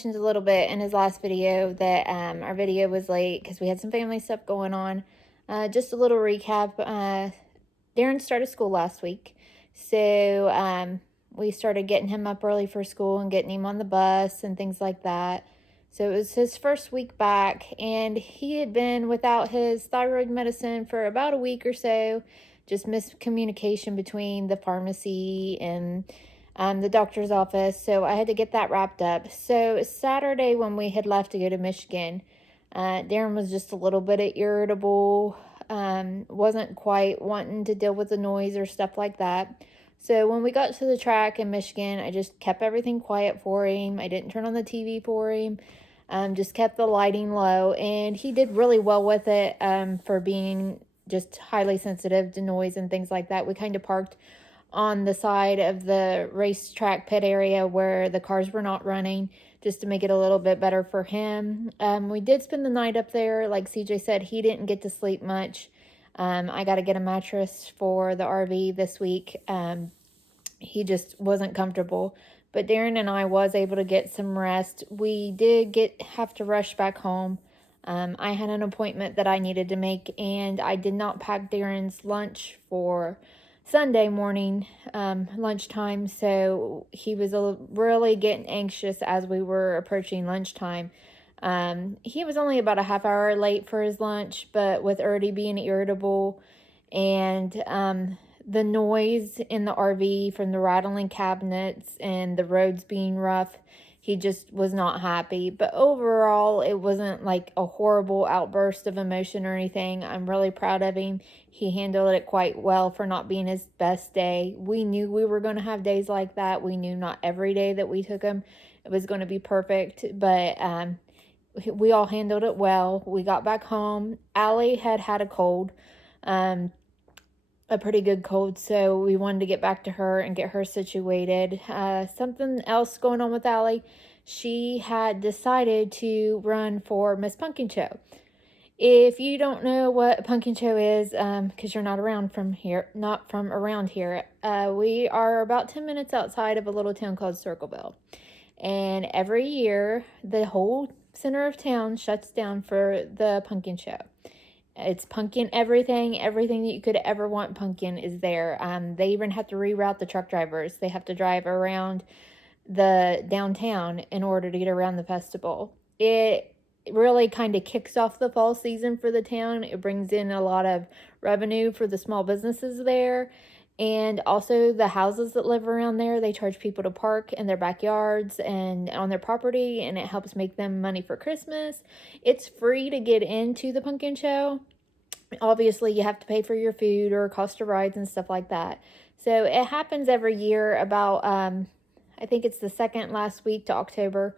mentioned a little bit in his last video that our video was late because we had some family stuff going on. Just a little recap. Darren started school last week. So we started getting him up early for school and getting him on the bus and things like that. So it was his first week back, and he had been without his thyroid medicine for about a week or so. Just miscommunication between the pharmacy and the doctor's office. So I had to get that wrapped up. So Saturday, when we had left to go to Michigan, Darren was just a little bit irritable, wasn't quite wanting to deal with the noise or stuff like that. So when we got to the track in Michigan, I just kept everything quiet for him. I didn't turn on the TV for him. Just kept the lighting low, and he did really well with it for being just highly sensitive to noise and things like that. We kind of parked on the side of the racetrack pit area where the cars were not running, just to make it a little bit better for him. We did spend the night up there. Like CJ said, he didn't get to sleep much. I got to get a mattress for the RV this week. He just wasn't comfortable. But Darren and I was able to get some rest. We did have to rush back home. I had an appointment that I needed to make, and I did not pack Darren's lunch for Sunday morning lunchtime, so he was really getting anxious as we were approaching lunchtime. He was only about a half hour late for his lunch, but with Erdy being irritable and the noise in the RV from the rattling cabinets and the roads being rough, he just was not happy. But overall, it wasn't like a horrible outburst of emotion or anything. I'm really proud of him. He handled it quite well for not being his best day. We knew we were going to have days like that. We knew not every day that we took him it was going to be perfect, but we all handled it well. We got back home. Allie had a cold. A pretty good cold, so we wanted to get back to her and get her situated. Something else going on with Allie, she had decided to run for Miss Pumpkin Show. If you don't know what Pumpkin Show is, because you're not around from around here, we are about 10 minutes outside of a little town called Circleville. And every year, the whole center of town shuts down for the Pumpkin Show. It's pumpkin everything that you could ever want pumpkin is there. They even have to reroute the truck drivers. They have to drive around the downtown in order to get around the festival. It really kind of kicks off the fall season for the town. It brings in a lot of revenue for the small businesses there. And also the houses that live around there, they charge people to park in their backyards and on their property, and it helps make them money for Christmas. It's free to get into the pumpkin show. Obviously, you have to pay for your food or cost of rides and stuff like that. So it happens every year about, I think it's the second last week to October.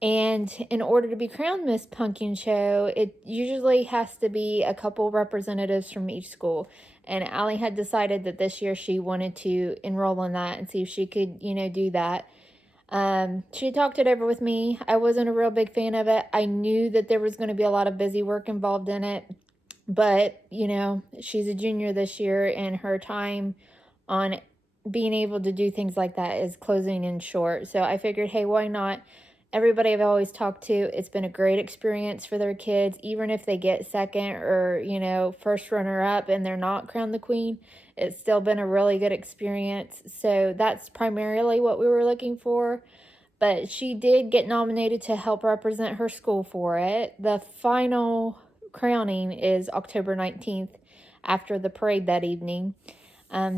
And in order to be crowned Miss Pumpkin Show, it usually has to be a couple representatives from each school. And Allie had decided that this year she wanted to enroll in that and see if she could, do that. She talked it over with me. I wasn't a real big fan of it. I knew that there was going to be a lot of busy work involved in it. But, she's a junior this year, and her time on being able to do things like that is closing in short. So I figured, hey, why not? Everybody I've always talked to, it's been a great experience for their kids, even if they get second or, first runner-up and they're not crowned the queen. It's still been a really good experience. So that's primarily what we were looking for. But she did get nominated to help represent her school for it. The final crowning is October 19th after the parade that evening.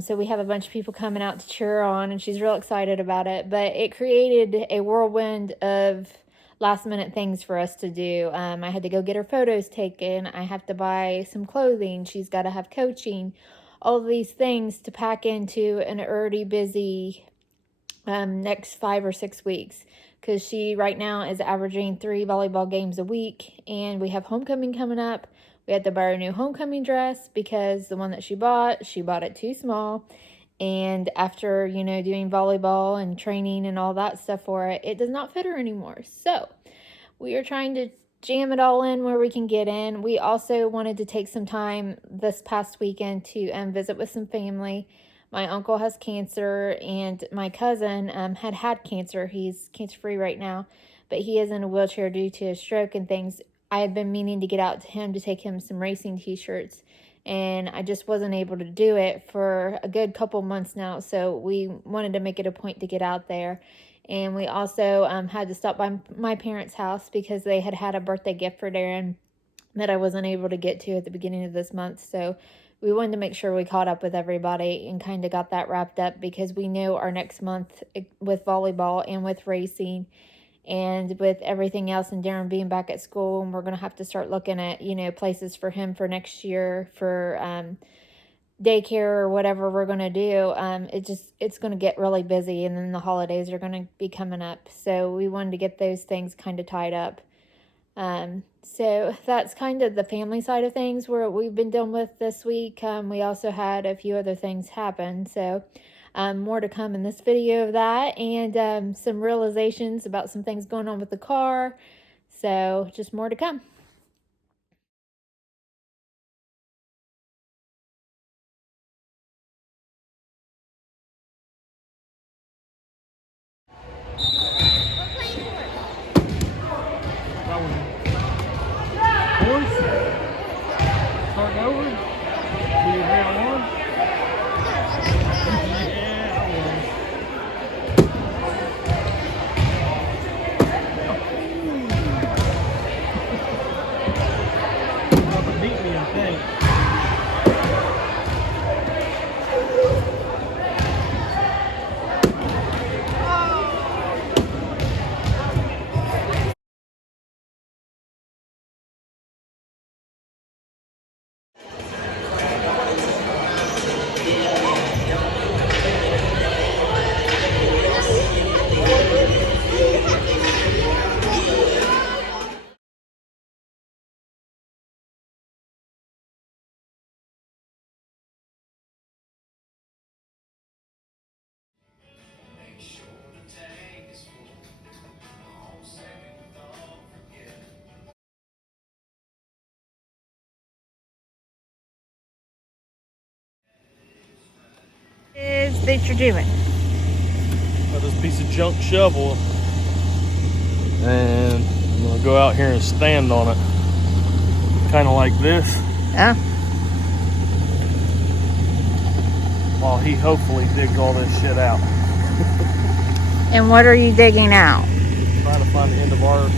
So we have a bunch of people coming out to cheer her on, and she's real excited about it. But it created a whirlwind of last minute things for us to do. I had to go get her photos taken. I have to buy some clothing. She's got to have coaching. All of these things to pack into an already busy next 5 or 6 weeks. Because she right now is averaging 3 volleyball games a week. And we have homecoming coming up. We had to buy her a new homecoming dress because the one that she bought it too small. And after, doing volleyball and training and all that stuff for it, it does not fit her anymore. So we are trying to jam it all in where we can get in. We also wanted to take some time this past weekend to visit with some family. My uncle has cancer, and my cousin had cancer. He's cancer-free right now. but he is in a wheelchair due to a stroke and things. I had been meaning to get out to him to take him some racing t-shirts, and I just wasn't able to do it for a good couple months now. So we wanted to make it a point to get out there. And we also had to stop by my parents' house because they had a birthday gift for Darren that I wasn't able to get to at the beginning of this month. So we wanted to make sure we caught up with everybody and kind of got that wrapped up, because we know our next month with volleyball and with racing and with everything else and Darren being back at school, and we're going to have to start looking at, places for him for next year for daycare or whatever we're going to do. It's going to get really busy, and then the holidays are going to be coming up. So we wanted to get those things kind of tied up. So that's kind of the family side of things where we've been dealing with this week. We also had a few other things happen. So more to come in this video of that, and some realizations about some things going on with the car. So just more to come. Horse? Starting over? Do you have one? Yeah, I will. You're beat me, I think. Is that you're doing? Got this piece of junk shovel, and I'm gonna go out here and stand on it, kind of like this. Yeah. While he hopefully digs all this shit out. And what are you digging out? Trying to find the end of our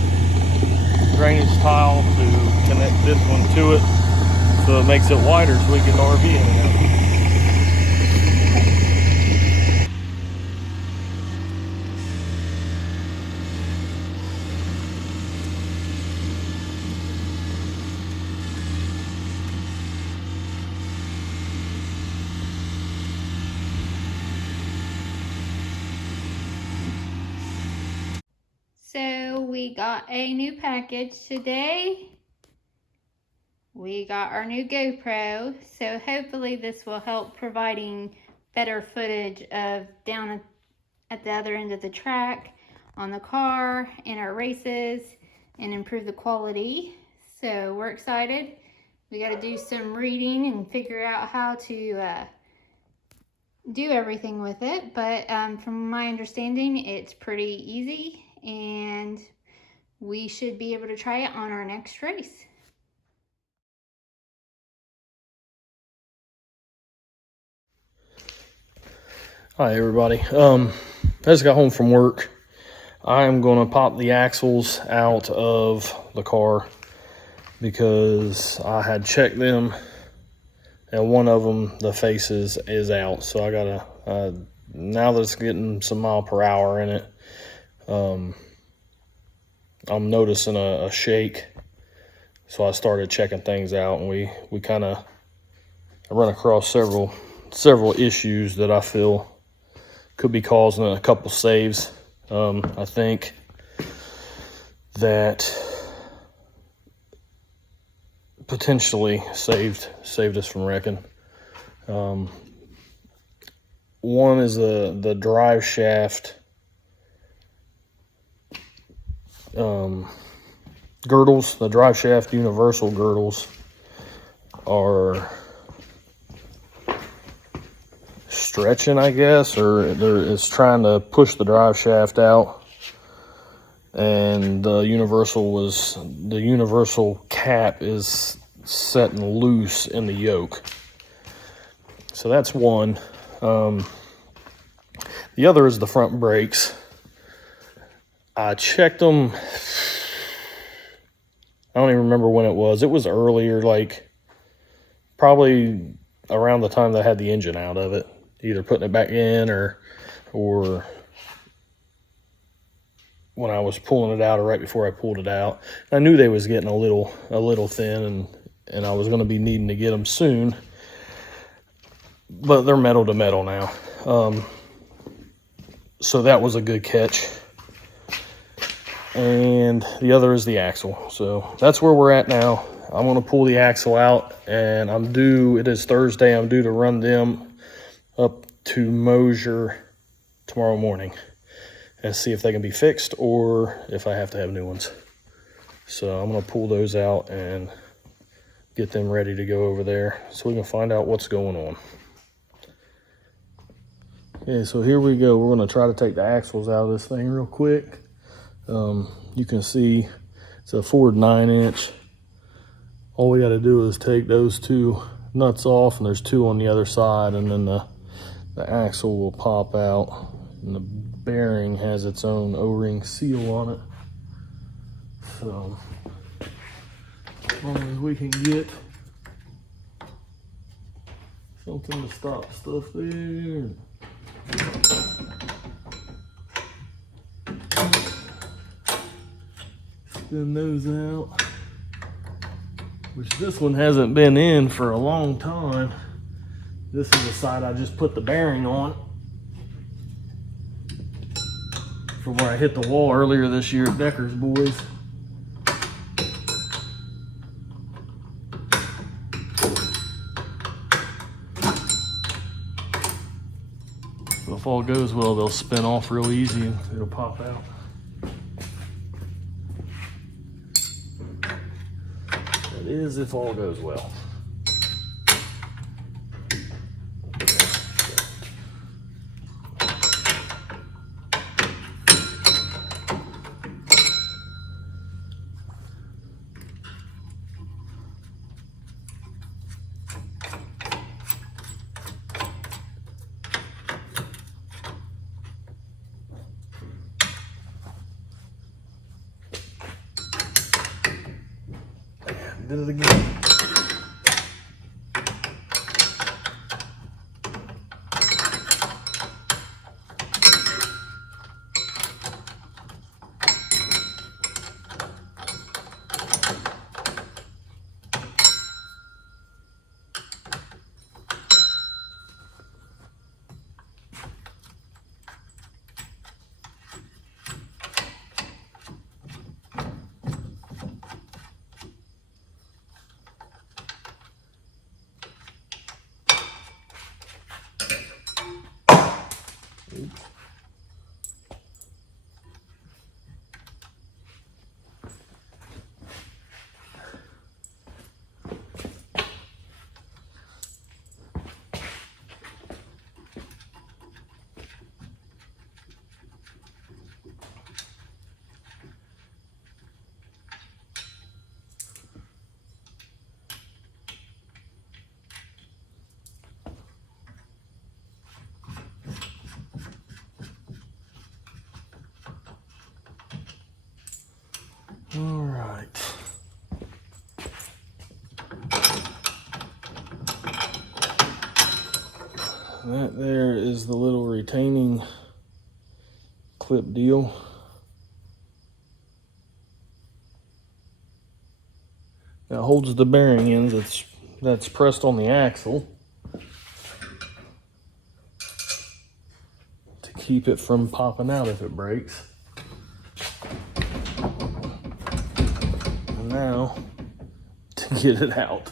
drainage tile to connect this one to it, so it makes it wider so we can get the RV in and out. So we got a new package today. We got our new GoPro, so hopefully this will help providing better footage of down at the other end of the track on the car in our races and improve the quality. So we're excited. We got to do some reading and figure out how to do everything with it, but from my understanding it's pretty easy, and we should be able to try it on our next race. Hi everybody. I just got home from work. I'm gonna pop the axles out of the car because I had checked them, and one of them, the face is out. So I gotta, now that it's getting some mile per hour in it, I'm noticing a shake. So I started checking things out, and we kind of run across several issues that I feel could be causing a couple saves. I think that potentially saved us from wrecking. One is the drive shaft girdles. The drive shaft universal girdles are stretching, I guess, or it's trying to push the drive shaft out, and the universal cap is setting loose in the yoke. So that's one. The other is the front brakes. I checked them. I don't even remember when it was. It was earlier, like probably around the time that I had the engine out of it, either putting it back in or when I was pulling it out, or right before I pulled it out. I knew they was getting a little thin, and I was going to be needing to get them soon. But they're metal to metal now, so that was a good catch. And the other is the axle. So that's where we're at now. I'm going to pull the axle out, and it is Thursday, I'm due to run them up to Mosier tomorrow morning and see if they can be fixed or if I have to have new ones. So I'm going to pull those out and get them ready to go over there so we can find out what's going on. Okay, so here we go. We're going to try to take the axles out of this thing real quick. You can see it's a Ford 9-inch. All we got to do is take those two nuts off, and there's two on the other side, and then the axle will pop out, and the bearing has its own O-ring seal on it. So as long as we can get something to stop stuff there. Spin those out, which this one hasn't been in for a long time. This is the side I just put the bearing on from where I hit the wall earlier this year at Decker's Boys. So if all goes well, they'll spin off real easy and it'll pop out. That is if all goes well. Did it again. Oops. All right. That there is the little retaining clip deal. That holds the bearing in that's pressed on the axle to keep it from popping out if it breaks. And now to get it out.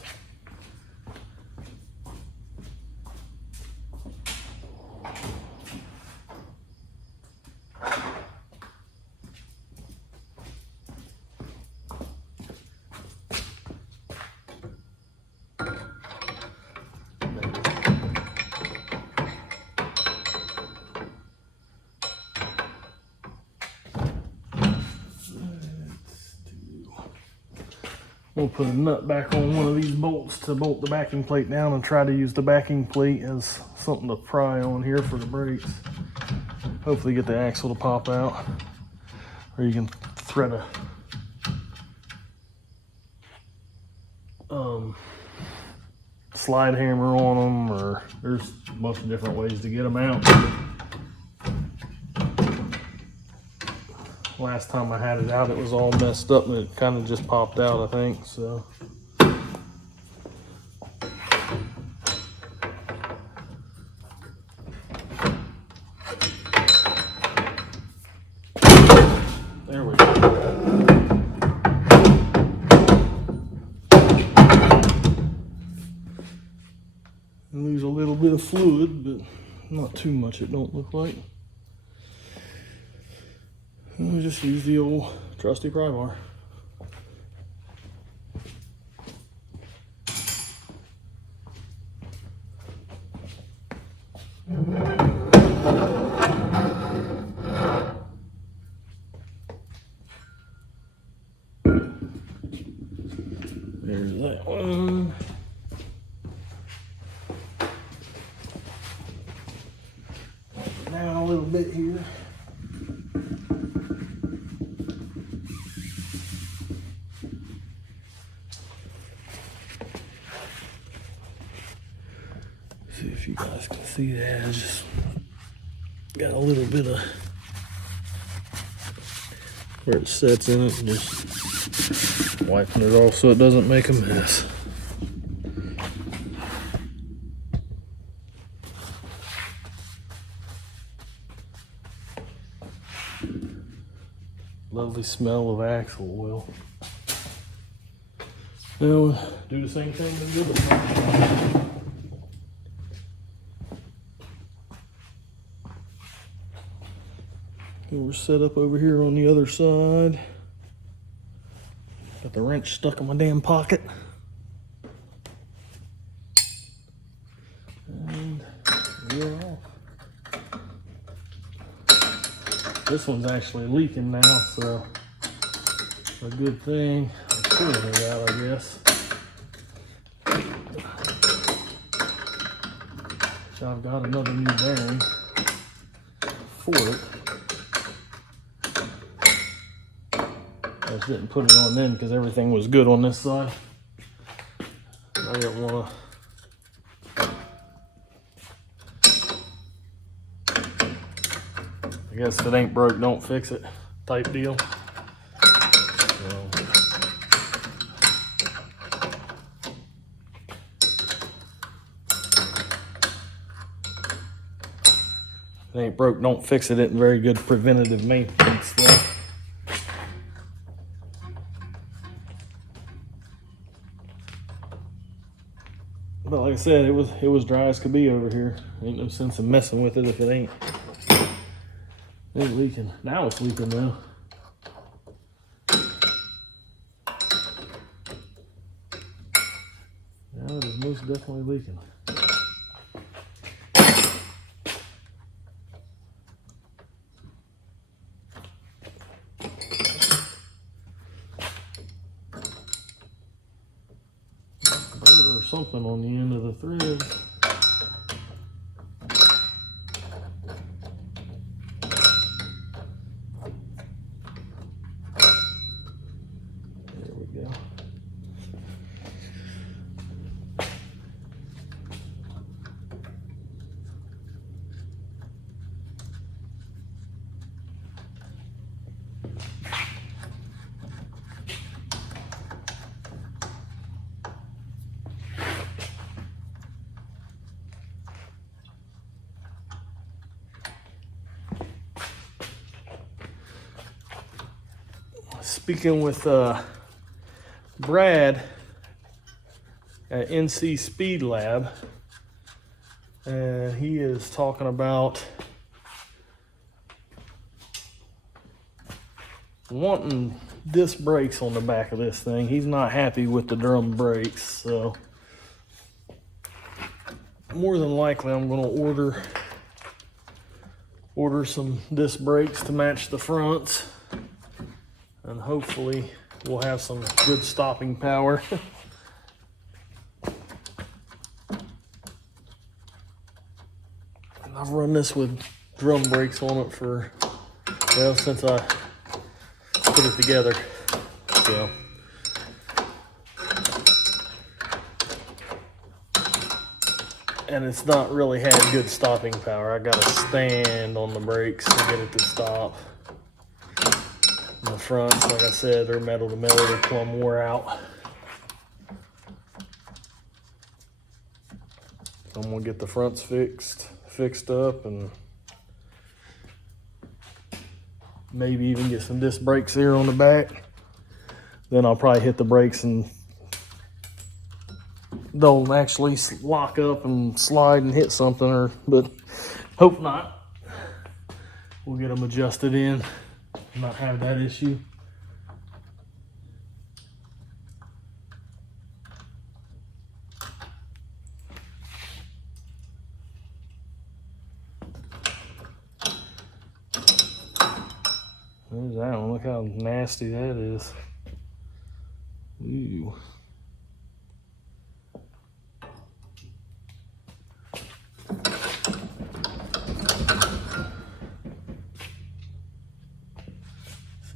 We'll put a nut back on one of these bolts to bolt the backing plate down and try to use the backing plate as something to pry on here for the brakes. Hopefully get the axle to pop out. Or you can thread a slide hammer on them, or there's a bunch of different ways to get them out. Last time I had it out, it was all messed up and it kind of just popped out, I think, so. There we go. Lose a little bit of fluid, but not too much, it don't look like. And we just use the old trusty pry bar. There's that one. Down a little bit here. See if you guys can see that. I just got a little bit of where it sets in it, and just wiping it off so it doesn't make a mess. Lovely smell of axle oil. Now we'll do the same thing to the other side. And we're set up over here on the other side. Got the wrench stuck in my damn pocket. And we're off. This one's actually leaking now, so a good thing. I'm pulling it out, I guess. So I've got another new bearing for it. I just didn't put it on then because everything was good on this side. I didn't want to. I guess if it ain't broke, don't fix it type deal. So. If it ain't broke, don't fix it. Isn't very good preventative maintenance though. But like I said, it was dry as could be over here. Ain't no sense in messing with it if it ain't leaking. Now it's leaking though. Now it is most definitely leaking. Or something on the end of the thread. There we go. Speaking with Brad at NC Speed Lab, and he is talking about wanting disc brakes on the back of this thing. He's not happy with the drum brakes, so more than likely I'm going to order some disc brakes to match the fronts. And hopefully will have some good stopping power. And I've run this with drum brakes on it for, well, since I put it together. So and it's not really had good stopping power. I gotta stand on the brakes to get it to stop. And the fronts, like I said, they're metal to metal, they're plumb wore out. So I'm gonna get the fronts fixed up, and maybe even get some disc brakes here on the back. Then I'll probably hit the brakes and they'll actually lock up and slide and hit something, but hope not. We'll get them adjusted in, not have that issue. There's that one. Look how nasty that is. Ooh.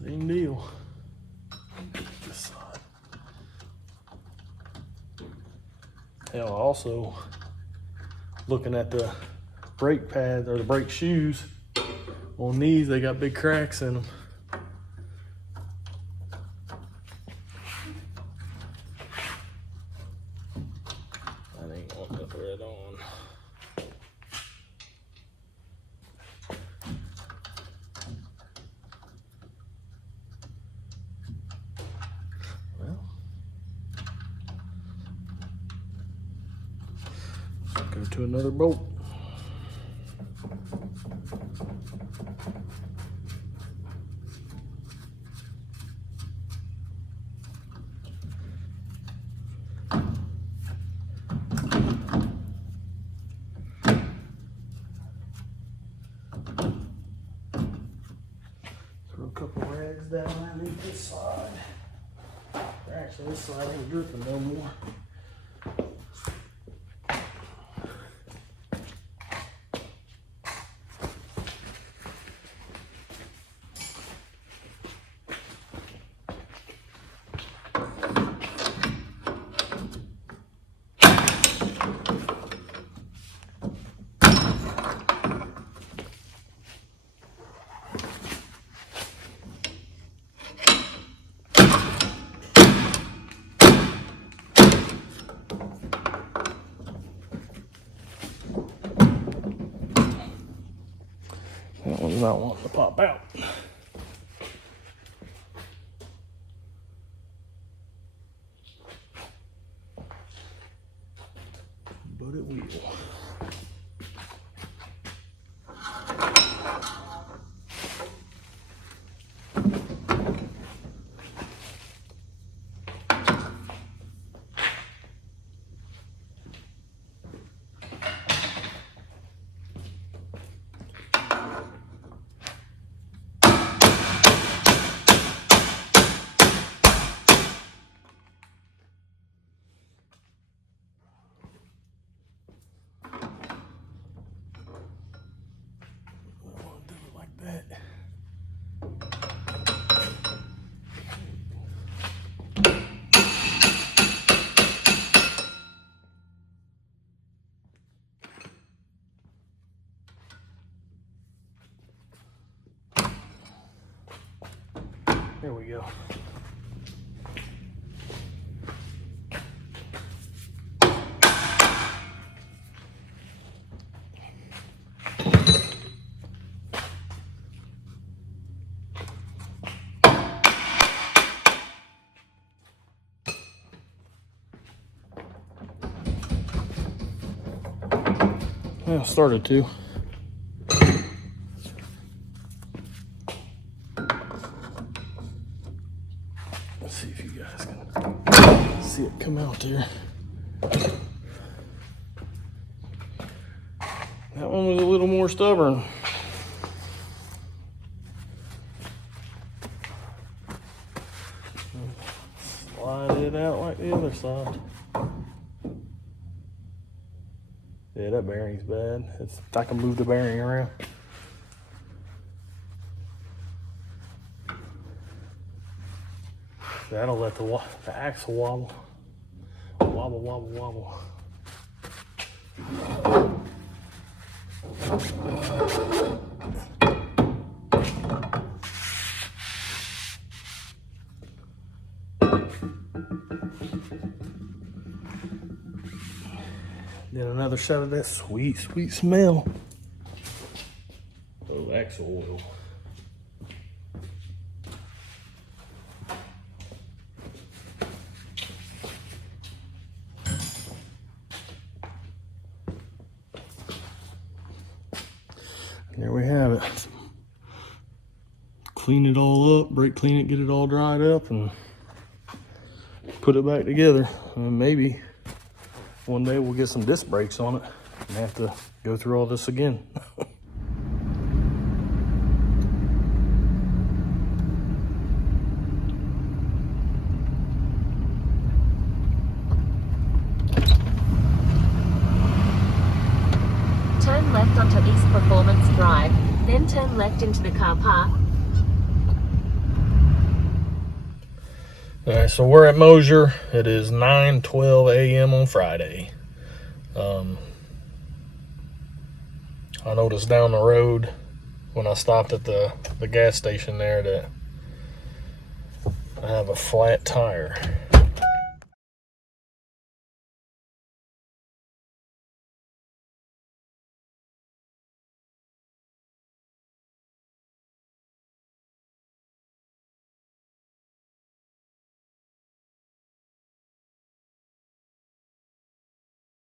Same deal. This side. Hell, also looking at the brake pad or the brake shoes on these, they got big cracks in them. I ain't want that thread on. Well, go to another bolt. Throw a couple rags down underneath this side. Actually, this side ain't dripping no more. That one's not wanting to pop out. But it will. There we go. Well, started to. Let's see if you guys can see it come out there. That one was a little more stubborn. out like the other side. Yeah, that bearing's bad. I can move the bearing around. That'll let the axle wobble. Wobble, wobble, wobble. Then another shot of that sweet, sweet smell. Oh, axle oil. And there we have it. Clean it all up, brake clean it, get it all dried up, and put it back together. And maybe one day we'll get some disc brakes on it and have to go through all this again. Turn left onto East Performance Drive, then turn left into the car park. All right, so we're at Mosier. It is 9:12 a.m. on Friday. I noticed down the road when I stopped at the gas station there that I have a flat tire.